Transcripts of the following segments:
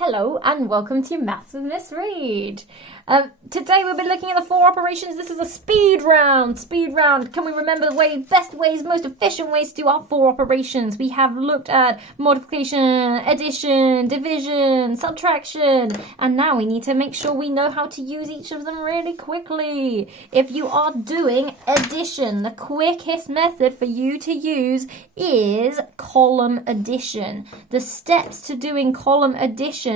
Hello and welcome to Maths with Miss Reed. Today we'll be looking at the four operations. This is a speed round. Can we remember the best ways, most efficient ways to do our four operations? We have looked at multiplication, addition, division, subtraction, and now we need to make sure we know how to use each of them really quickly. If you are doing addition, the quickest method for you to use is column addition. The steps to doing column addition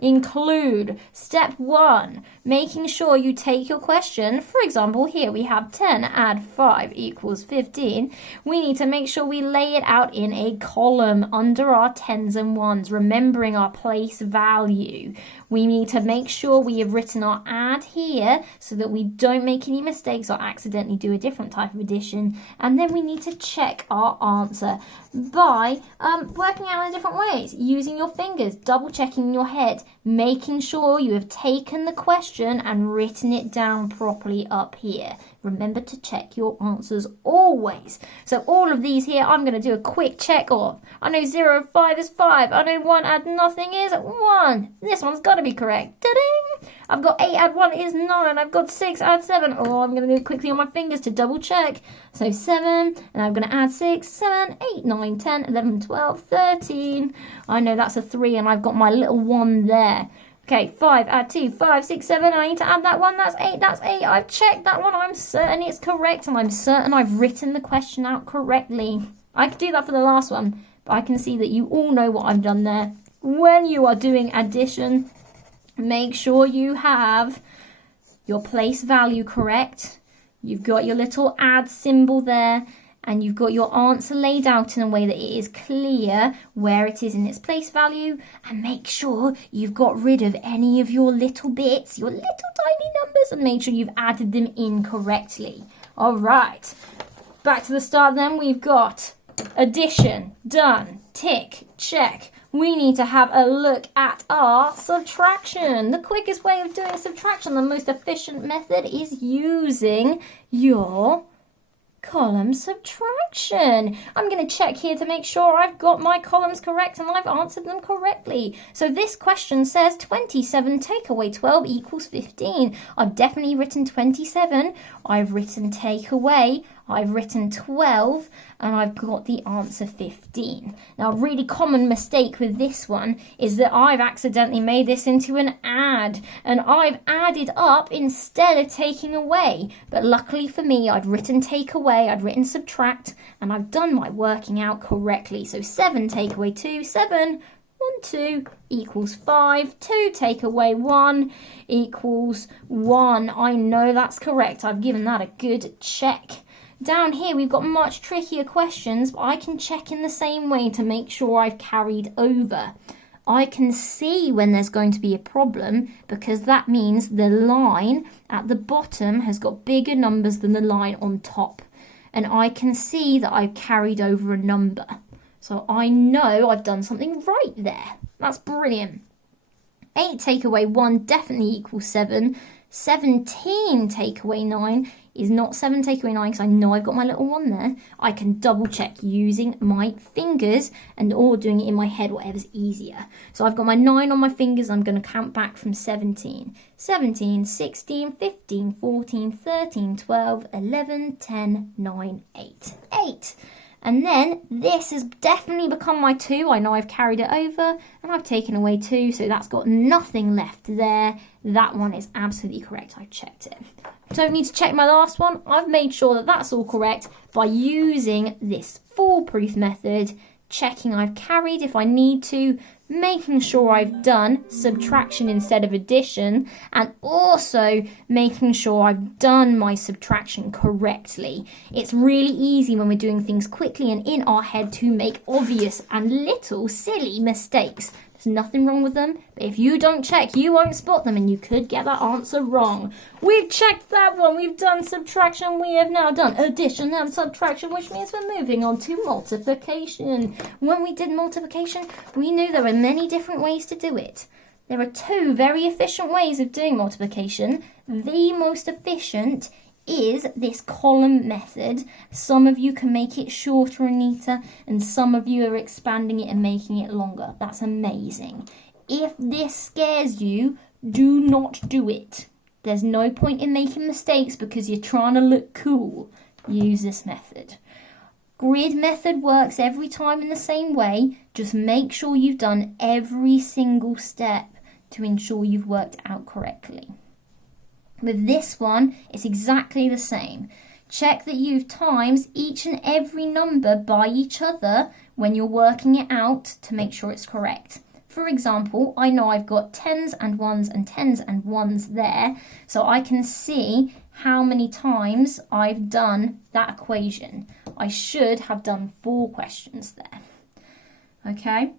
include step 1, making sure you take your question. For example, here we have 10 add 5 equals 15. We need to make sure we lay it out in a column under our tens and ones, remembering our place value. We need to make sure we have written our add here so that we don't make any mistakes or accidentally do a different type of addition. And then we need to check our answer by working out in different ways, using your fingers, double checking in your head, making sure you have taken the question and written it down properly up here. Remember to check your answers always. So all of these here, I'm going to do a quick check of. I know 0, 5 is 5. I know 1 add nothing is 1. This one's got to be correct. Ta-ding! I've got 8 add 1 is 9. I've got 6 add 7. Oh, I'm going to do it quickly on my fingers to double check. So 7, and I'm going to add 6, 7, 8, 9, 10, 11, 12, 13. I know that's a 3, and I've got my little 1 there. Okay, 5, add 2, 5, 6, 7, I need to add that 1, that's 8, I've checked that one, I'm certain it's correct, and I'm certain I've written the question out correctly. I could do that for the last one, but I can see that you all know what I've done there. When you are doing addition, make sure you have your place value correct, you've got your little add symbol there, and you've got your answer laid out in a way that it is clear where it is in its place value, and make sure you've got rid of any of your little bits, your little tiny numbers, and make sure you've added them in correctly. All right, back to the start then. We've got addition, done, tick, check. We need to have a look at our subtraction. The quickest way of doing subtraction, the most efficient method, is using your column subtraction. I'm going to check here to make sure I've got my columns correct and I've answered them correctly. So this question says 27 take away 12 equals 15. I've definitely written 27. I've written take away. I've written 12, and I've got the answer 15. Now, a really common mistake with this one is that I've accidentally made this into an add, and I've added up instead of taking away. But luckily for me, I'd written take away, I'd written subtract, and I've done my working out correctly. So 7 take away 2, 7, 1, 2 equals 5. 2 take away 1 equals 1. I know that's correct. I've given that a good check. Down here, we've got much trickier questions, but I can check in the same way to make sure I've carried over. I can see when there's going to be a problem because that means the line at the bottom has got bigger numbers than the line on top. And I can see that I've carried over a number. So I know I've done something right there. That's brilliant. 8 take away 1 definitely equals 7. 17 take away 9 is not 7 take away 9 because I know I've got my little 1 there. I can double check using my fingers or doing it in my head, whatever's easier. So I've got my 9 on my fingers. I'm going to count back from 17. 17, 16, 15, 14, 13, 12, 11, 10, 9, 8. 8. And then this has definitely become my 2. I know I've carried it over and I've taken away 2, so that's got nothing left there. That one is absolutely correct. I've checked it. Don't need to check my last one. I've made sure that that's all correct by using this foolproof method, checking I've carried if I need to, making sure I've done subtraction instead of addition, and also making sure I've done my subtraction correctly. It's really easy when we're doing things quickly and in our head to make obvious and little silly mistakes. There's nothing wrong with them, but if you don't check, you won't spot them and you could get that answer wrong. We've checked that one. We've done subtraction. We have now done addition and subtraction, which means we're moving on to multiplication. When we did multiplication, we knew there were many different ways to do it. There are 2 very efficient ways of doing multiplication. The most efficient is this column method. Some of you can make it shorter and neater, and some of you are expanding it and making it longer. That's amazing. if this scares you, do not do it. There's no point in making mistakes because you're trying to look cool. Use this method. Grid method works every time in the same way. Just make sure you've done every single step to ensure you've worked out correctly. With this one, it's exactly the same. Check that you've times each and every number by each other when you're working it out to make sure it's correct. For example, I know I've got 10s and 1s and 10s and 1s there, so I can see how many times I've done that equation. I should have done 4 questions there. Okay?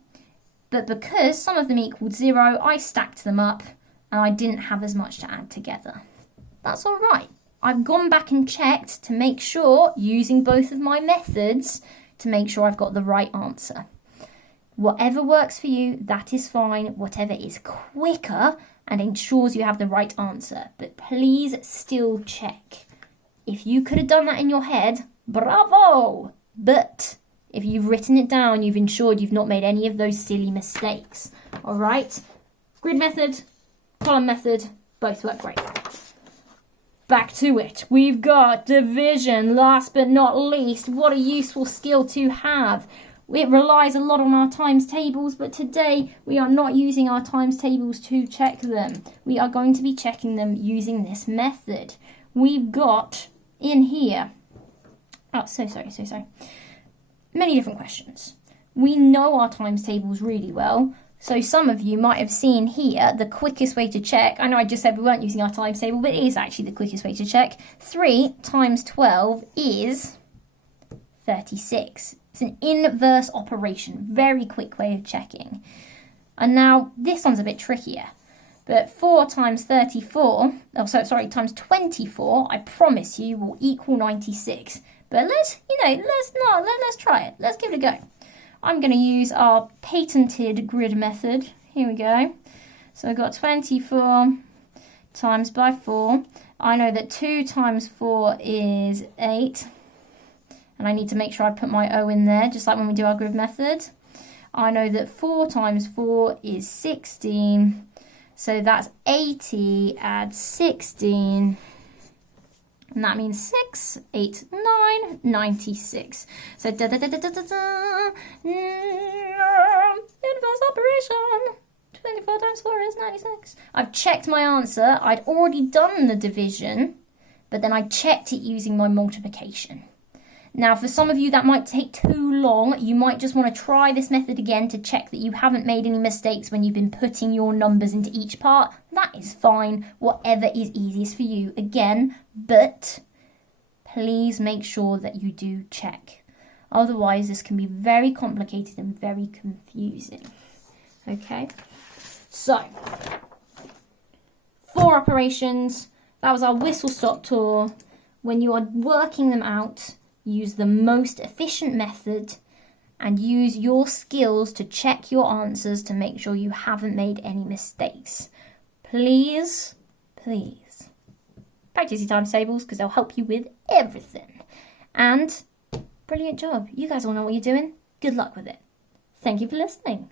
But because some of them equaled 0, I stacked them up and I didn't have as much to add together. That's all right. I've gone back and checked to make sure, using both of my methods, to make sure I've got the right answer. Whatever works for you, that is fine. Whatever is quicker and ensures you have the right answer. But please still check. If you could have done that in your head, bravo! But if you've written it down, you've ensured you've not made any of those silly mistakes. All right? Grid method, column method, both work great. Back to it. We've got division. Last but not least, what a useful skill to have. It relies a lot on our times tables, but today we are not using our times tables to check them. We are going to be checking them using this method. We've got in here, so sorry. Many different questions. We know our times tables really well. So some of you might have seen here the quickest way to check. I know I just said we weren't using our times table, but it is actually the quickest way to check. 3 times 12 is 36. It's an inverse operation. Very quick way of checking. And now this one's a bit trickier. But 4 times 34, times 24, I promise you will equal 96. But let's try it. Let's give it a go. I'm going to use our patented grid method. Here we go. So I've got 24 times by 4. I know that 2 times 4 is 8. And I need to make sure I put my O in there, just like when we do our grid method. I know that 4 times 4 is 16. So that's 80, add 16. And that means 6, 8, 9, 96. So inverse operation. 24 times 4 is 96. I've checked my answer. I'd already done the division, but then I checked it using my multiplication. Now, for some of you, that might take too long. You might just want to try this method again to check that you haven't made any mistakes when you've been putting your numbers into each part. That is fine, whatever is easiest for you. Again, but please make sure that you do check. Otherwise, this can be very complicated and very confusing. Okay, so 4 operations. That was our whistle-stop tour. When you are working them out, use the most efficient method and use your skills to check your answers to make sure you haven't made any mistakes. Please practice your times tables because they'll help you with everything. And brilliant job. You guys all know what you're doing. Good luck with it. Thank you for listening.